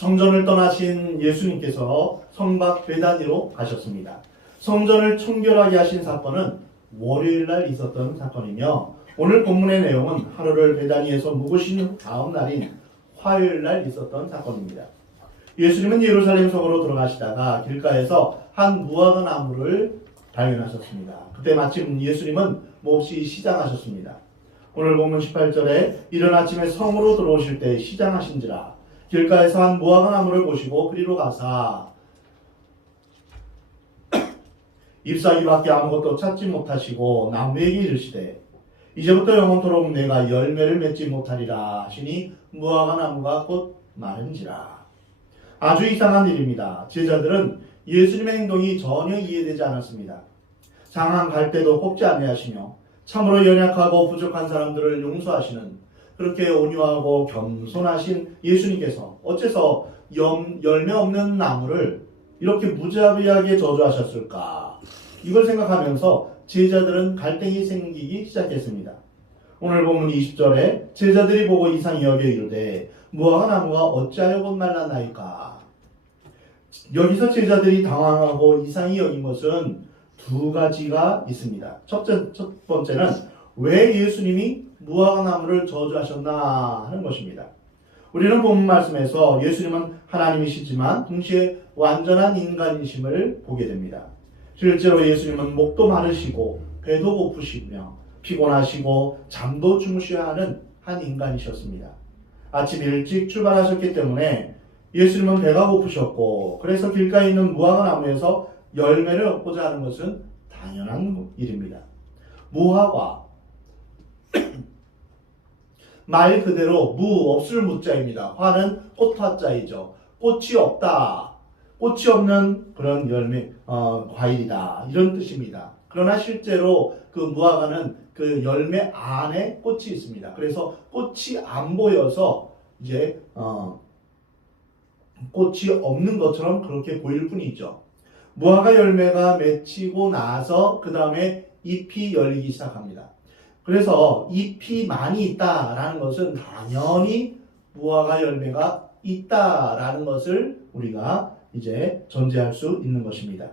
성전을 떠나신 예수님께서 성박 베다니로 가셨습니다. 성전을 청결하게 하신 사건은 월요일날 있었던 사건이며 오늘 본문의 내용은 하루를 베다니에서 묵으신 다음 날인 화요일날 있었던 사건입니다. 예수님은 예루살렘 성으로 들어가시다가 길가에서 한 무화과 나무를 발견하셨습니다. 그때 마침 예수님은 몹시 시장하셨습니다. 오늘 본문 18절에 이른 아침에 성으로 들어오실 때 시장하신지라 길가에서 한 무화과 나무를 보시고 그리로 가사 잎사귀밖에 아무것도 찾지 못하시고 나무에게 이르시되 이제부터 영원토록 내가 열매를 맺지 못하리라 하시니 무화과 나무가 곧 마른지라. 아주 이상한 일입니다. 제자들은 예수님의 행동이 전혀 이해되지 않았습니다. 장안 갈 때도 꼽지 아니하시며 참으로 연약하고 부족한 사람들을 용서하시는 그렇게 온유하고 겸손하신 예수님께서 어째서 열매 없는 나무를 이렇게 무자비하게 저주하셨을까? 이걸 생각하면서 제자들은 갈등이 생기기 시작했습니다. 오늘 본문 20절에 제자들이 보고 이상히 여겨 이르되 무화과 나무가 어찌하여 곧 말랐나이까? 여기서 제자들이 당황하고 이상히 여긴 것은 두 가지가 있습니다. 첫 번째는 왜 예수님이 무화과 나무를 저주하셨나 하는 것입니다. 우리는 본문 말씀에서 예수님은 하나님이시지만 동시에 완전한 인간이심을 보게 됩니다. 실제로 예수님은 목도 마르시고 배도 고프시며 피곤하시고 잠도 주무셔야 하는 한 인간이셨습니다. 아침 일찍 출발하셨기 때문에 예수님은 배가 고프셨고 그래서 길가에 있는 무화과 나무에서 열매를 얻고자 하는 것은 당연한 일입니다. 무화과 말 그대로 무 없을 무자입니다. 화는 꽃화자이죠. 꽃이 없다. 꽃이 없는 그런 열매 과일이다 이런 뜻입니다. 그러나 실제로 그 무화과는 그 열매 안에 꽃이 있습니다. 그래서 꽃이 안 보여서 이제 꽃이 없는 것처럼 그렇게 보일 뿐이죠. 무화과 열매가 맺히고 나서 그 다음에 잎이 열리기 시작합니다. 그래서 잎이 많이 있다라는 것은 당연히 무화과 열매가 있다라는 것을 우리가 이제 전제할 수 있는 것입니다.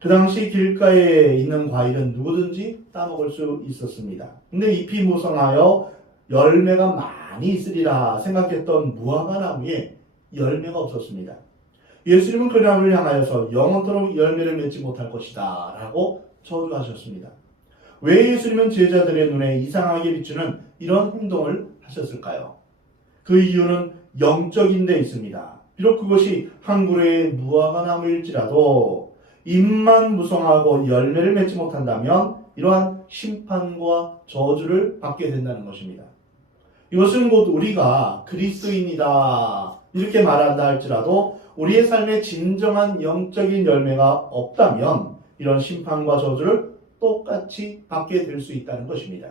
그 당시 길가에 있는 과일은 누구든지 따먹을 수 있었습니다. 근데 잎이 무성하여 열매가 많이 있으리라 생각했던 무화과 나무에 열매가 없었습니다. 예수님은 그 나무를 향하여서 영원토록 열매를 맺지 못할 것이다 라고 저주하셨습니다. 왜 예수님은 제자들의 눈에 이상하게 비추는 이런 행동을 하셨을까요? 그 이유는 영적인 데 있습니다. 비록 그것이 한 그루의 무화과 나무일지라도 잎만 무성하고 열매를 맺지 못한다면 이러한 심판과 저주를 받게 된다는 것입니다. 이것은 곧 우리가 그리스도인이다 이렇게 말한다 할지라도 우리의 삶에 진정한 영적인 열매가 없다면 이런 심판과 저주를 똑같이 받게 될 수 있다는 것입니다.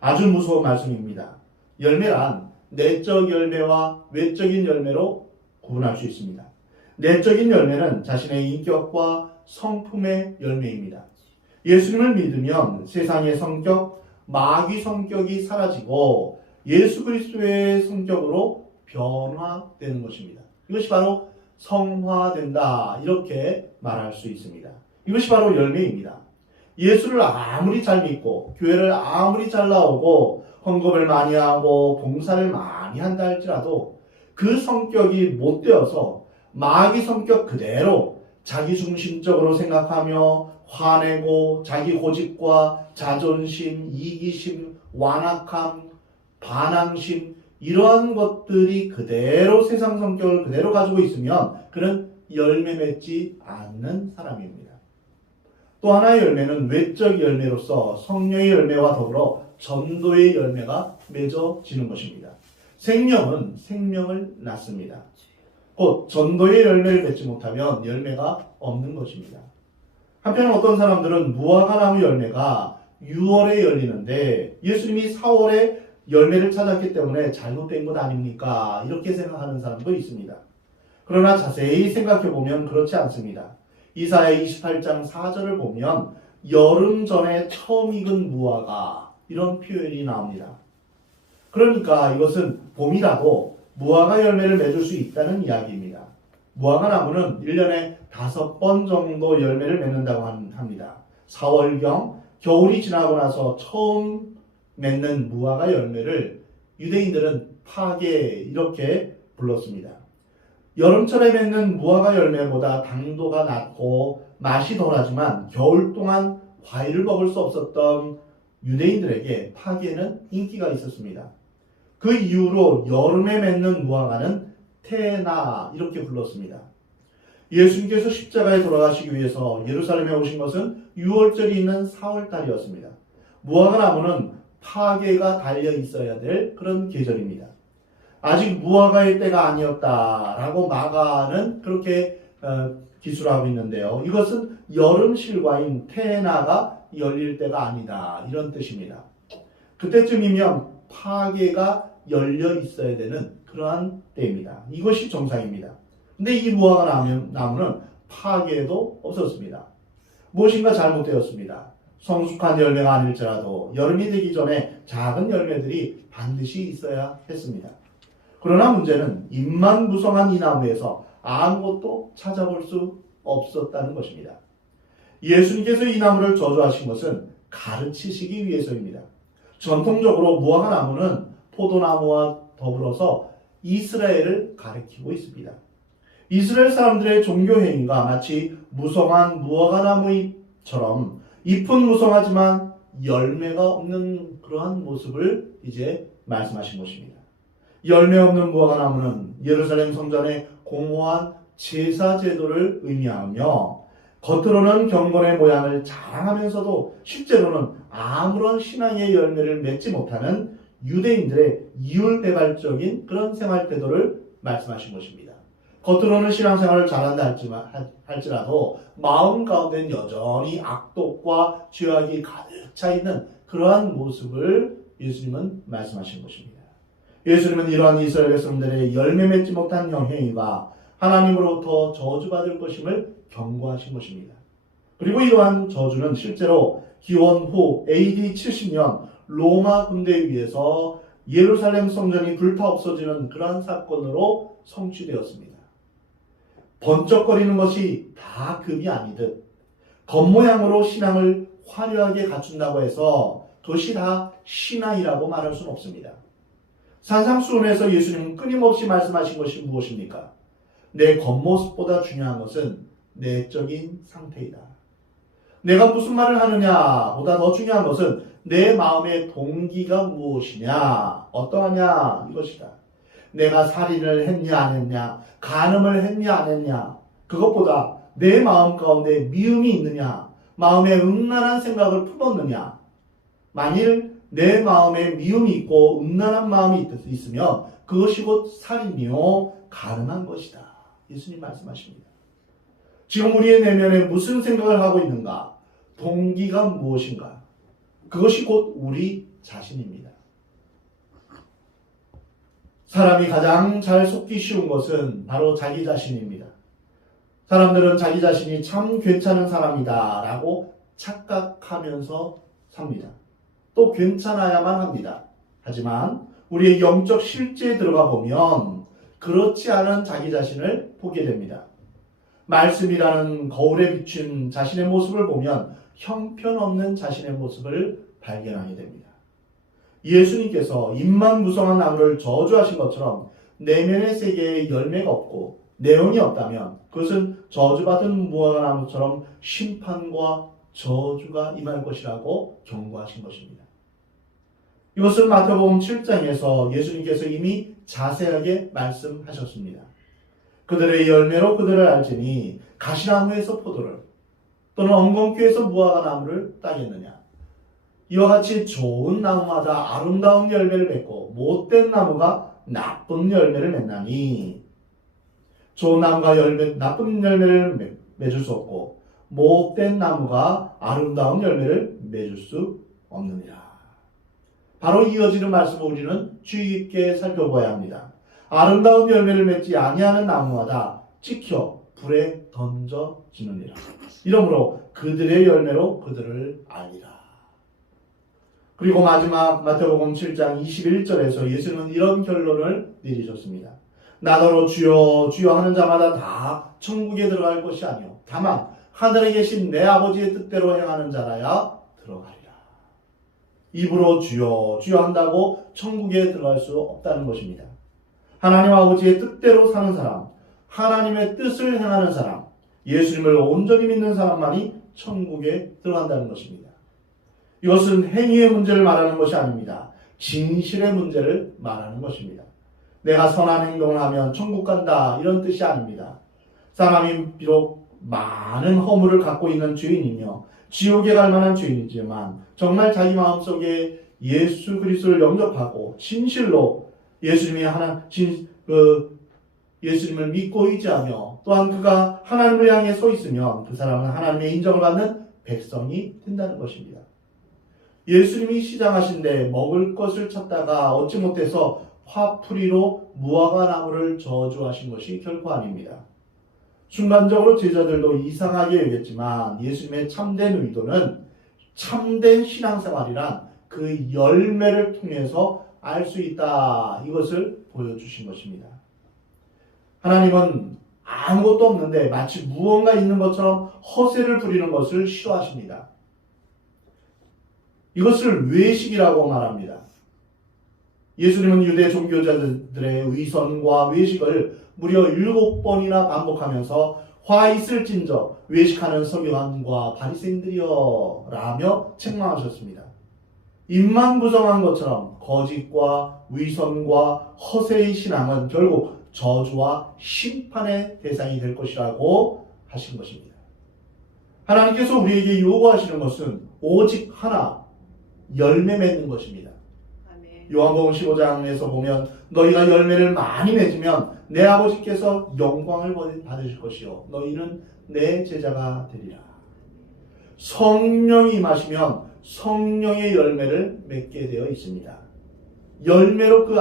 아주 무서운 말씀입니다. 열매란 내적 열매와 외적인 열매로 구분할 수 있습니다. 내적인 열매는 자신의 인격과 성품의 열매입니다. 예수님을 믿으면 세상의 성격, 마귀 성격이 사라지고 예수 그리스도의 성격으로 변화되는 것입니다. 이것이 바로 성화된다 이렇게 말할 수 있습니다. 이것이 바로 열매입니다. 예수를 아무리 잘 믿고 교회를 아무리 잘 나오고 헌금을 많이 하고 봉사를 많이 한다 할지라도 그 성격이 못 되어서 마귀 성격 그대로 자기중심적으로 생각하며 화내고 자기 고집과 자존심, 이기심, 완악함, 반항심 이러한 것들이 그대로 세상 성격을 그대로 가지고 있으면 그는 열매 맺지 않는 사람입니다. 또 하나의 열매는 외적 열매로서 성령의 열매와 더불어 전도의 열매가 맺어지는 것입니다. 생명은 생명을 낳습니다. 곧 전도의 열매를 맺지 못하면 열매가 없는 것입니다. 한편 어떤 사람들은 무화과 나무 열매가 6월에 열리는데 예수님이 4월에 열매를 찾았기 때문에 잘못된 것 아닙니까? 이렇게 생각하는 사람도 있습니다. 그러나 자세히 생각해보면 그렇지 않습니다. 이사야 28장 4절을 보면 여름 전에 처음 익은 무화과 이런 표현이 나옵니다. 그러니까 이것은 봄이라도 무화과 열매를 맺을 수 있다는 이야기입니다. 무화과 나무는 1년에 5번 정도 열매를 맺는다고 합니다. 4월경 겨울이 지나고 나서 처음 맺는 무화과 열매를 유대인들은 파게 이렇게 불렀습니다. 여름철에 맺는 무화과 열매보다 당도가 낮고 맛이 덜하지만 겨울 동안 과일을 먹을 수 없었던 유대인들에게 파게는 인기가 있었습니다. 그 이후로 여름에 맺는 무화과는 테나 이렇게 불렀습니다. 예수님께서 십자가에 돌아가시기 위해서 예루살렘에 오신 것은 6월절이 있는 4월달이었습니다. 무화과 나무는 파게가 달려 있어야 될 그런 계절입니다. 아직 무화과의 때가 아니었다라고 마가는 그렇게 기술하고 있는데요. 이것은 여름 실과인 테나가 열릴 때가 아니다 이런 뜻입니다. 그때쯤이면 파게가 열려 있어야 되는 그러한 때입니다. 이것이 정상입니다. 근데 이 무화과 나무는 파게도 없었습니다. 무엇인가 잘못되었습니다. 성숙한 열매가 아닐지라도 여름이 되기 전에 작은 열매들이 반드시 있어야 했습니다. 그러나 문제는 잎만 무성한 이 나무에서 아무것도 찾아볼 수 없었다는 것입니다. 예수님께서 이 나무를 저주하신 것은 가르치시기 위해서입니다. 전통적으로 무화과 나무는 포도나무와 더불어서 이스라엘을 가리키고 있습니다. 이스라엘 사람들의 종교 행위가 마치 무성한 무화과 나무처럼 잎은 무성하지만 열매가 없는 그러한 모습을 이제 말씀하신 것입니다. 열매 없는 무화과 나무는 예루살렘 성전의 공허한 제사 제도를 의미하며 겉으로는 경건의 모양을 자랑하면서도 실제로는 아무런 신앙의 열매를 맺지 못하는 유대인들의 이율배반적인 그런 생활 태도를 말씀하신 것입니다. 겉으로는 신앙생활을 잘한다 할지라도 마음 가운데는 여전히 악독과 죄악이 가득 차 있는 그러한 모습을 예수님은 말씀하신 것입니다. 예수님은 이러한 이스라엘 백성들의 열매 맺지 못한 행위가 하나님으로부터 저주받을 것임을 경고하신 것입니다. 그리고 이러한 저주는 실제로 기원 후 AD 70년 로마 군대에 의해서 예루살렘 성전이 불타 없어지는 그러한 사건으로 성취되었습니다. 번쩍거리는 것이 다 금이 아니듯 겉모양으로 신앙을 화려하게 갖춘다고 해서 그것이 다 신앙이라고 말할 수는 없습니다. 산상수훈에서 예수님은 끊임없이 말씀하신 것이 무엇입니까? 내 겉모습보다 중요한 것은 내적인 상태이다. 내가 무슨 말을 하느냐 보다 더 중요한 것은 내 마음의 동기가 무엇이냐, 어떠하냐 이것이다. 내가 살인을 했냐 안 했냐, 간음을 했냐 안 했냐, 그것보다 내 마음 가운데 미움이 있느냐, 마음에 음란한 생각을 품었느냐. 만일 내 마음에 미움이 있고 음란한 마음이 있으면 그것이 곧 살인이요 간음한 것이다. 예수님 말씀하십니다. 지금 우리의 내면에 무슨 생각을 하고 있는가? 동기가 무엇인가? 그것이 곧 우리 자신입니다. 사람이 가장 잘 속기 쉬운 것은 바로 자기 자신입니다. 사람들은 자기 자신이 참 괜찮은 사람이다 라고 착각하면서 삽니다. 또 괜찮아야만 합니다. 하지만 우리의 영적 실제에 들어가 보면 그렇지 않은 자기 자신을 보게 됩니다. 말씀이라는 거울에 비춘 자신의 모습을 보면 형편없는 자신의 모습을 발견하게 됩니다. 예수님께서 잎만 무성한 나무를 저주하신 것처럼 내면의 세계에 열매가 없고 내용이 없다면 그것은 저주받은 무화과 나무처럼 심판과 저주가 임할 것이라고 경고하신 것입니다. 이것은 마태복음 7장에서 예수님께서 이미 자세하게 말씀하셨습니다. 그들의 열매로 그들을 알지니 가시나무에서 포도를 또는 엉겅퀴에서 무화과 나무를 따겠느냐. 이와 같이 좋은 나무마다 아름다운 열매를 맺고 못된 나무가 나쁜 열매를 맺나니, 좋은 나무가 나쁜 열매를 맺을 수 없고 못된 나무가 아름다운 열매를 맺을 수 없느니라. 바로 이어지는 말씀을 우리는 주의 깊게 살펴봐야 합니다. 아름다운 열매를 맺지 아니하는 나무마다 찍혀 불에 던져지느니라. 이러므로 그들의 열매로 그들을 알리라. 그리고 마지막 마태복음 7장 21절에서 예수님은 이런 결론을 내리셨습니다. 나더러 주여 주여 하는 자마다 다 천국에 들어갈 것이 아니요 다만 하늘에 계신 내 아버지의 뜻대로 행하는 자라야 들어가리라. 입으로 주여 주여 한다고 천국에 들어갈 수 없다는 것입니다. 하나님 아버지의 뜻대로 사는 사람, 하나님의 뜻을 행하는 사람, 예수님을 온전히 믿는 사람만이 천국에 들어간다는 것입니다. 이것은 행위의 문제를 말하는 것이 아닙니다. 진실의 문제를 말하는 것입니다. 내가 선한 행동을 하면 천국 간다 이런 뜻이 아닙니다. 사람이 비록 많은 허물을 갖고 있는 죄인이며 지옥에 갈 만한 죄인이지만 정말 자기 마음속에 예수 그리스도를 영접하고 진실로 예수님을 믿고 의지하며 또한 그가 하나님을 향해 서 있으면 그 사람은 하나님의 인정을 받는 백성이 된다는 것입니다. 예수님이 시장하신데 먹을 것을 찾다가 얻지 못해서 화풀이로 무화과 나무를 저주하신 것이 결코 아닙니다. 순간적으로 제자들도 이상하게 여겼지만 예수님의 참된 의도는 참된 신앙생활이란 그 열매를 통해서 알 수 있다. 이것을 보여주신 것입니다. 하나님은 아무것도 없는데 마치 무언가 있는 것처럼 허세를 부리는 것을 싫어하십니다. 이것을 외식이라고 말합니다. 예수님은 유대 종교자들의 위선과 외식을 무려 7번이나 반복하면서 화 있을진저 외식하는 서기관과 바리새인들이여 라며 책망하셨습니다. 입만 부정한 것처럼 거짓과 위선과 허세의 신앙은 결국 저주와 심판의 대상이 될 것이라고 하신 것입니다. 하나님께서 우리에게 요구하시는 것은 오직 하나, 열매 맺는 것입니다. 요한복음 15장에서 보면 너희가 열매를 많이 맺으면 내 아버지께서 영광을 받으실 것이요 너희는 내 제자가 되리라. 성령이 임하시면 성령의 열매를 맺게 되어 있습니다. 열매로 그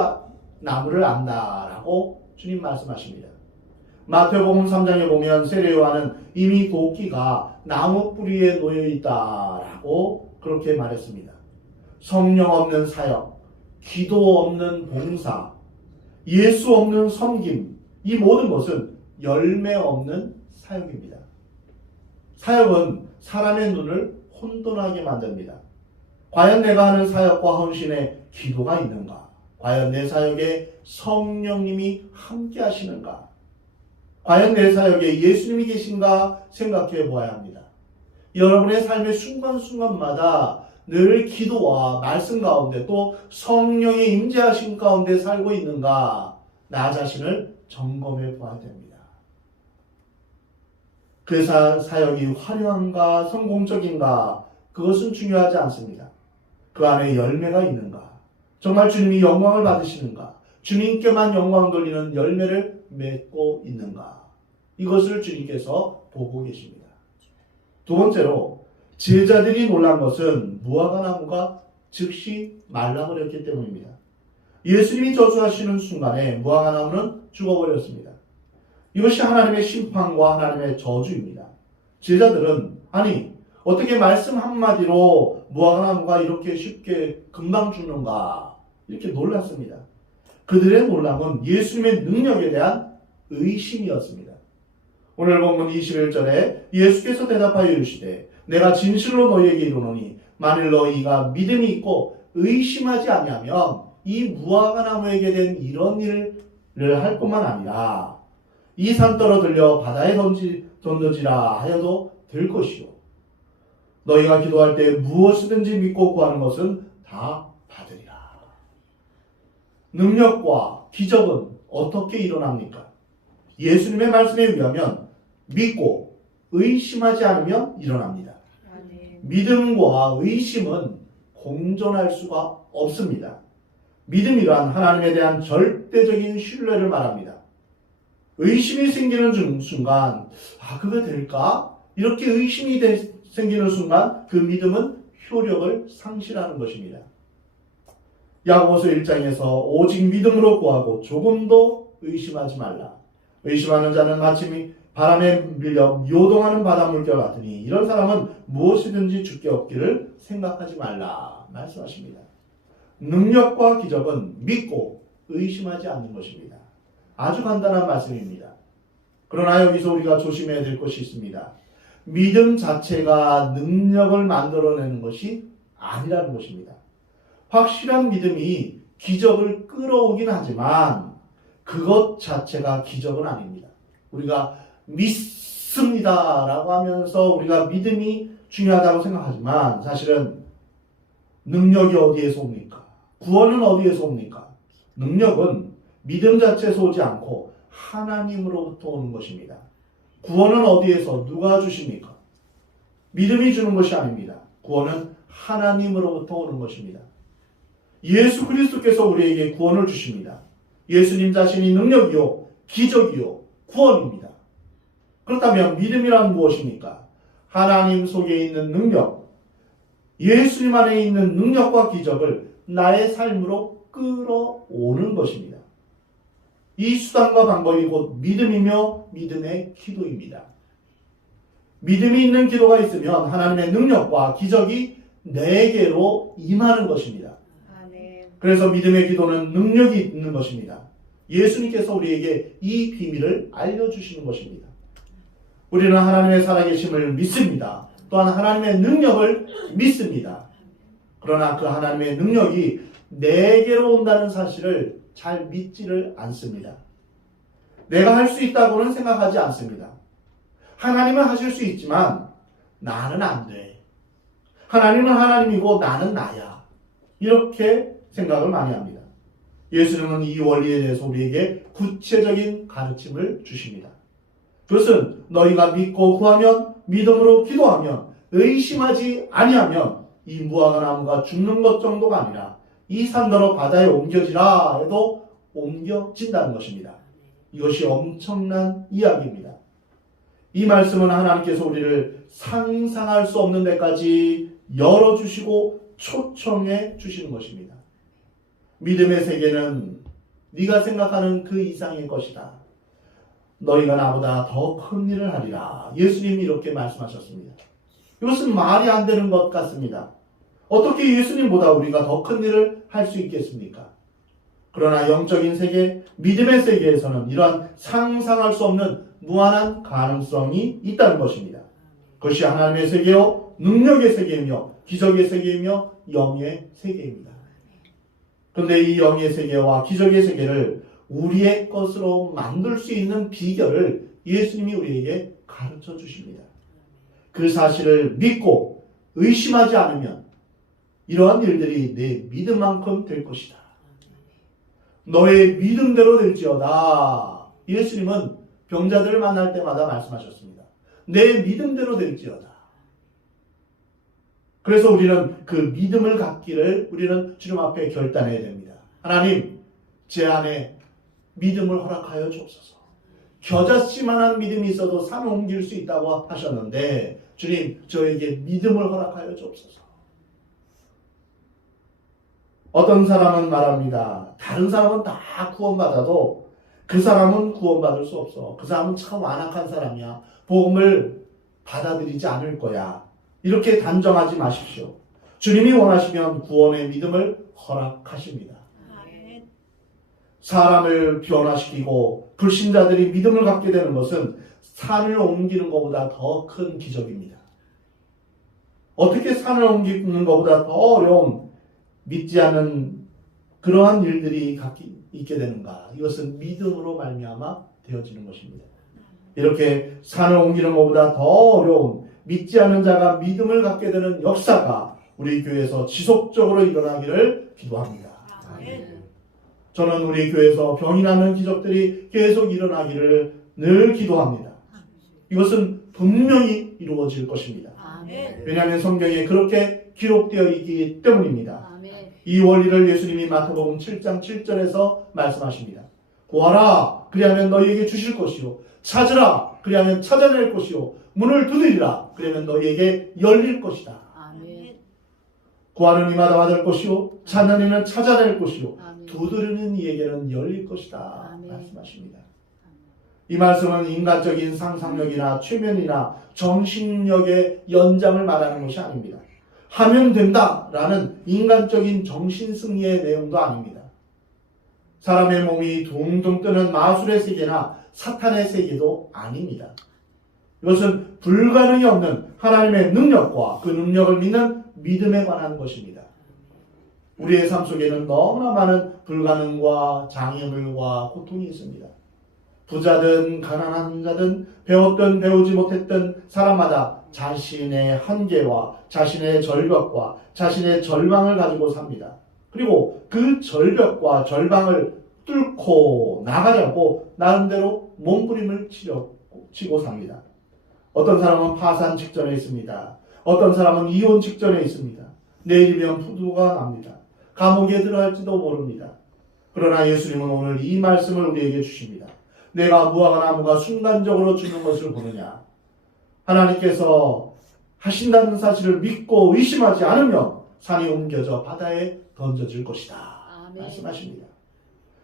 나무를 안다라고 주님 말씀하십니다. 마태복음 3장에 보면 세례 요한은 이미 도끼가 나무 뿌리에 놓여 있다라고 그렇게 말했습니다. 성령 없는 사역, 기도 없는 봉사, 예수 없는 섬김, 이 모든 것은 열매 없는 사역입니다. 사역은 사람의 눈을 혼돈하게 만듭니다. 과연 내가 하는 사역과 헌신에 기도가 있는가? 과연 내 사역에 성령님이 함께 하시는가? 과연 내 사역에 예수님이 계신가 생각해 보아야 합니다. 여러분의 삶의 순간순간마다 늘 기도와 말씀 가운데 또 성령의 임재하심 가운데 살고 있는가? 나 자신을 점검해 보아야 됩니다. 그 사역이 화려한가 성공적인가 그것은 중요하지 않습니다. 그 안에 열매가 있는가? 정말 주님이 영광을 받으시는가? 주님께만 영광 돌리는 열매를 맺고 있는가? 이것을 주님께서 보고 계십니다. 두 번째로 제자들이 놀란 것은 무화과 나무가 즉시 말라버렸기 때문입니다. 예수님이 저주하시는 순간에 무화과 나무는 죽어버렸습니다. 이것이 하나님의 심판과 하나님의 저주입니다. 제자들은 아니 어떻게 말씀 한마디로 무화과 나무가 이렇게 쉽게 금방 죽는가 이렇게 놀랐습니다. 그들의 놀람은 예수님의 능력에 대한 의심이었습니다. 오늘 본문 21절에 예수께서 대답하여 이르시되 내가 진실로 너희에게 이르노니 만일 너희가 믿음이 있고 의심하지 아니하면 이 무화과 나무에게 된 이런 일을 할 뿐만 아니라 이 산 떨어들려 바다에 던져지라 하여도 될 것이요 너희가 기도할 때 무엇이든지 믿고 구하는 것은 다 받으리라. 능력과 기적은 어떻게 일어납니까? 예수님의 말씀에 의하면 믿고 의심하지 않으면 일어납니다. 믿음과 의심은 공존할 수가 없습니다. 믿음이란 하나님에 대한 절대적인 신뢰를 말합니다. 의심이 생기는 순간 그거 될까? 이렇게 의심이 생기는 순간 그 믿음은 효력을 상실하는 것입니다. 야고보서 1장에서 오직 믿음으로 구하고 조금도 의심하지 말라. 의심하는 자는 마치 바람에 밀려 요동하는 바닷물결 같으니 이런 사람은 무엇이든지 주께 얻기를 생각하지 말라. 말씀하십니다. 능력과 기적은 믿고 의심하지 않는 것입니다. 아주 간단한 말씀입니다. 그러나 여기서 우리가 조심해야 될 것이 있습니다. 믿음 자체가 능력을 만들어내는 것이 아니라는 것입니다. 확실한 믿음이 기적을 끌어오긴 하지만 그것 자체가 기적은 아닙니다. 우리가 믿습니다 라고 하면서 우리가 믿음이 중요하다고 생각하지만 사실은 능력이 어디에서 옵니까? 구원은 어디에서 옵니까? 능력은 믿음 자체에서 오지 않고 하나님으로부터 오는 것입니다. 구원은 어디에서 누가 주십니까? 믿음이 주는 것이 아닙니다. 구원은 하나님으로부터 오는 것입니다. 예수 그리스도께서 우리에게 구원을 주십니다. 예수님 자신이 능력이요, 기적이요, 구원입니다. 그렇다면 믿음이란 무엇입니까? 하나님 속에 있는 능력, 예수님 안에 있는 능력과 기적을 나의 삶으로 끌어오는 것입니다. 이 수단과 방법이 곧 믿음이며 믿음의 기도입니다. 믿음이 있는 기도가 있으면 하나님의 능력과 기적이 내게로 임하는 것입니다. 그래서 믿음의 기도는 능력이 있는 것입니다. 예수님께서 우리에게 이 비밀을 알려주시는 것입니다. 우리는 하나님의 살아계심을 믿습니다. 또한 하나님의 능력을 믿습니다. 그러나 그 하나님의 능력이 내게로 온다는 사실을 잘 믿지를 않습니다. 내가 할 수 있다고는 생각하지 않습니다. 하나님은 하실 수 있지만 나는 안 돼. 하나님은 하나님이고 나는 나야. 이렇게 생각을 많이 합니다. 예수님은 이 원리에 대해서 우리에게 구체적인 가르침을 주십니다. 그것은 너희가 믿고 구하면, 믿음으로 기도하면, 의심하지 아니하면 이 무화과 나무가 죽는 것 정도가 아니라 이 산더러 바다에 옮겨지라 해도 옮겨진다는 것입니다. 이것이 엄청난 이야기입니다. 이 말씀은 하나님께서 우리를 상상할 수 없는 데까지 열어주시고 초청해 주시는 것입니다. 믿음의 세계는 네가 생각하는 그 이상의 것이다. 너희가 나보다 더 큰 일을 하리라. 예수님이 이렇게 말씀하셨습니다. 이것은 말이 안 되는 것 같습니다. 어떻게 예수님보다 우리가 더 큰 일을 할 수 있겠습니까? 그러나 영적인 세계, 믿음의 세계에서는 이러한 상상할 수 없는 무한한 가능성이 있다는 것입니다. 그것이 하나님의 세계요, 능력의 세계이며 기적의 세계이며 영의 세계입니다. 그런데 이 영의 세계와 기적의 세계를 우리의 것으로 만들 수 있는 비결을 예수님이 우리에게 가르쳐 주십니다. 그 사실을 믿고 의심하지 않으면 이러한 일들이 내 믿음만큼 될 것이다. 너의 믿음대로 될지어다. 예수님은 병자들을 만날 때마다 말씀하셨습니다. 내 믿음대로 될지어다. 그래서 우리는 그 믿음을 갖기를 우리는 주님 앞에 결단해야 됩니다. 하나님, 제 안에 믿음을 허락하여 주옵소서. 겨자씨만한 믿음이 있어도 산을 옮길 수 있다고 하셨는데 주님, 저에게 믿음을 허락하여 주옵소서. 어떤 사람은 말합니다. 다른 사람은 다 구원받아도 그 사람은 구원받을 수 없어. 그 사람은 참 완악한 사람이야. 복음을 받아들이지 않을 거야. 이렇게 단정하지 마십시오. 주님이 원하시면 구원의 믿음을 허락하십니다. 사람을 변화시키고 불신자들이 믿음을 갖게 되는 것은 산을 옮기는 것보다 더 큰 기적입니다. 어떻게 산을 옮기는 것보다 더 어려운 믿지 않는 그러한 일들이 있게 되는가? 이것은 믿음으로 말미암아 되어지는 것입니다. 이렇게 산을 옮기는 것보다 더 어려운 믿지 않는 자가 믿음을 갖게 되는 역사가 우리 교회에서 지속적으로 일어나기를 기도합니다. 저는 우리 교회에서 병이 나는 기적들이 계속 일어나기를 늘 기도합니다. 이것은 분명히 이루어질 것입니다. 왜냐하면 성경에 그렇게 기록되어 있기 때문입니다. 이 원리를 예수님이 마태복음 7장 7절에서 말씀하십니다. 구하라 그리하면 너희에게 주실 것이요 찾으라 그리하면 찾아낼 것이요 문을 두드리라 그러면 너희에게 열릴 것이다. 구하는 이마다 받을 것이요 찾는 이는 찾아낼 것이요 두드리는 이에게는 열릴 것이다. 말씀하십니다. 이 말씀은 인간적인 상상력이나 최면이나 정신력의 연장을 말하는 것이 아닙니다. 하면 된다라는 인간적인 정신승리의 내용도 아닙니다. 사람의 몸이 둥둥 뜨는 마술의 세계나 사탄의 세계도 아닙니다. 이것은 불가능이 없는 하나님의 능력과 그 능력을 믿는 믿음에 관한 것입니다. 우리의 삶 속에는 너무나 많은 불가능과 장애물과 고통이 있습니다. 부자든 가난한 자든 배웠든 배우지 못했든 사람마다 자신의 한계와 자신의 절벽과 자신의 절망을 가지고 삽니다. 그리고 그 절벽과 절망을 뚫고 나가려고 나름대로 몸부림을 치고 삽니다. 어떤 사람은 파산 직전에 있습니다. 어떤 사람은 이혼 직전에 있습니다. 내일이면 부도가 납니다. 감옥에 들어갈지도 모릅니다. 그러나 예수님은 오늘 이 말씀을 우리에게 주십니다. 내가 무화과 나무가 순간적으로 죽는 것을 보느냐? 하나님께서 하신다는 사실을 믿고 의심하지 않으면 산이 옮겨져 바다에 던져질 것이다. 아멘. 말씀하십니다.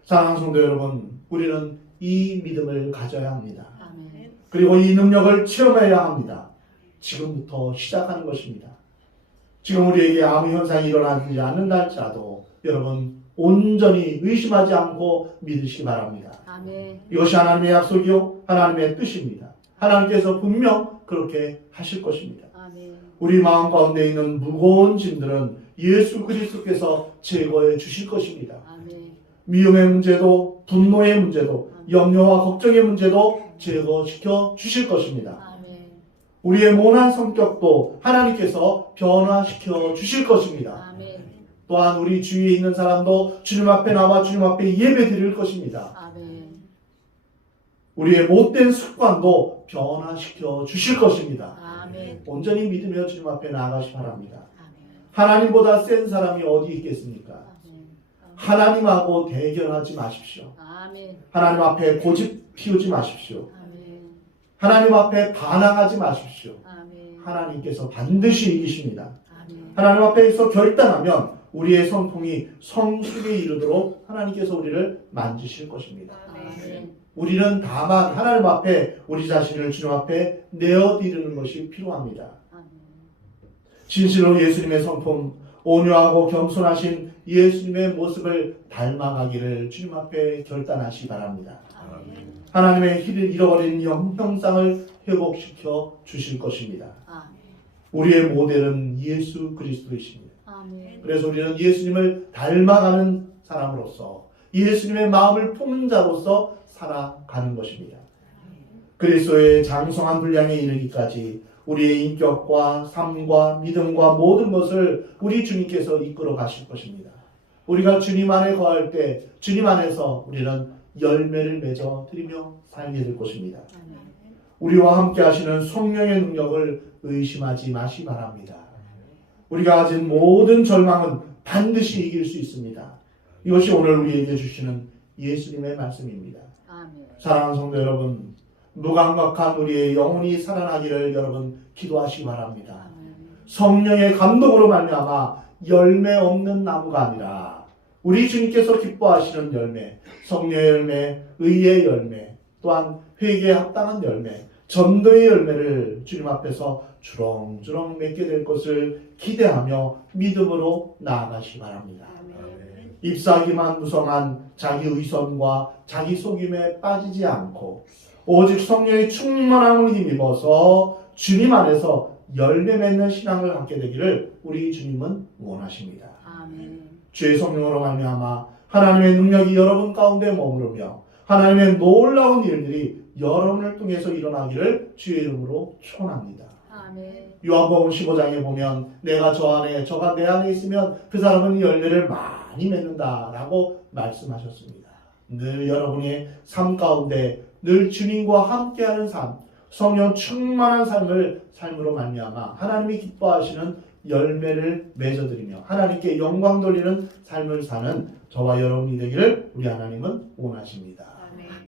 사랑하는 성도 여러분, 우리는 이 믿음을 가져야 합니다. 아멘. 그리고 이 능력을 체험해야 합니다. 지금부터 시작하는 것입니다. 지금 우리에게 아무 현상이 일어나지 않는다 할지라도 여러분 온전히 의심하지 않고 믿으시기 바랍니다. 아멘. 이것이 하나님의 약속이요 하나님의 뜻입니다. 하나님께서 분명 그렇게 하실 것입니다. 아멘. 우리 마음 가운데 있는 무거운 짐들은 예수 그리스도께서 제거해 주실 것입니다. 아멘. 미움의 문제도 분노의 문제도 염려와 걱정의 문제도 제거시켜 주실 것입니다. 아멘. 우리의 모난 성격도 하나님께서 변화시켜 주실 것입니다. 아멘. 또한 우리 주위에 있는 사람도 주님 앞에 나와 주님 앞에 예배 드릴 것입니다. 아멘. 우리의 못된 습관도 변화시켜 주실 것입니다. 아멘. 온전히 믿으며 주님 앞에 나아가시 바랍니다. 아멘. 하나님보다 센 사람이 어디 있겠습니까? 아멘. 하나님하고 대결하지 마십시오. 아멘. 하나님 앞에 고집 피우지 마십시오. 아멘. 하나님 앞에 반항하지 마십시오. 아멘. 하나님께서 반드시 이기십니다. 아멘. 하나님 앞에서 결단하면 우리의 성품이 성숙에 이르도록 하나님께서 우리를 만지실 것입니다. 아멘. 우리는 다만 하나님 앞에 우리 자신을 주님 앞에 내어드리는 것이 필요합니다. 아멘. 진실로 예수님의 성품, 온유하고 겸손하신 예수님의 모습을 닮아가기를 주님 앞에 결단하시기 바랍니다. 아멘. 하나님의 잃어버린 형상을 회복시켜 주실 것입니다. 아멘. 우리의 모델은 예수 그리스도이십니다. 아멘. 그래서 우리는 예수님을 닮아가는 사람으로서 예수님의 마음을 품은 자로서 살아가는 것입니다. 그리스도의 장성한 분량에 이르기까지 우리의 인격과 삶과 믿음과 모든 것을 우리 주님께서 이끌어 가실 것입니다. 우리가 주님 안에 거할 때 주님 안에서 우리는 열매를 맺어 드리며 살게 될 것입니다. 우리와 함께 하시는 성령의 능력을 의심하지 마시기 바랍니다. 우리가 가진 모든 절망은 반드시 이길 수 있습니다. 이것이 오늘 우리에게 주시는 예수님의 말씀입니다. 아멘. 사랑하는 성도 여러분, 무감각한 우리의 영혼이 살아나기를 여러분 기도하시기 바랍니다. 아멘. 성령의 감동으로 말미암아 열매 없는 나무가 아니라 우리 주님께서 기뻐하시는 열매, 성령의 열매, 의의 열매, 또한 회개에 합당한 열매, 전도의 열매를 주님 앞에서 주렁주렁 맺게 될 것을 기대하며 믿음으로 나아가시기 바랍니다. 아멘. 잎사귀만 무성한 자기 의선과 자기 속임에 빠지지 않고 오직 성령의 충만함을 힘입어서 주님 안에서 열매 맺는 신앙을 갖게 되기를 우리 주님은 원하십니다. 아멘. 주의 성령으로 말미암아 하나님의 능력이 여러분 가운데 머무르며 하나님의 놀라운 일들이 여러분을 통해서 일어나기를 주의 이름으로 축원합니다. 아멘. 요한복음 15장에 보면 내가 저 안에 저가 내 안에 있으면 그 사람은 열매를 많이 맺는다라고 말씀하셨습니다. 늘 여러분의 삶 가운데 늘 주님과 함께하는 삶, 성령 충만한 삶으로 말미암아 하나님이 기뻐하시는 열매를 맺어드리며 하나님께 영광 돌리는 삶을 사는 저와 여러분이 되기를 우리 하나님은 원하십니다.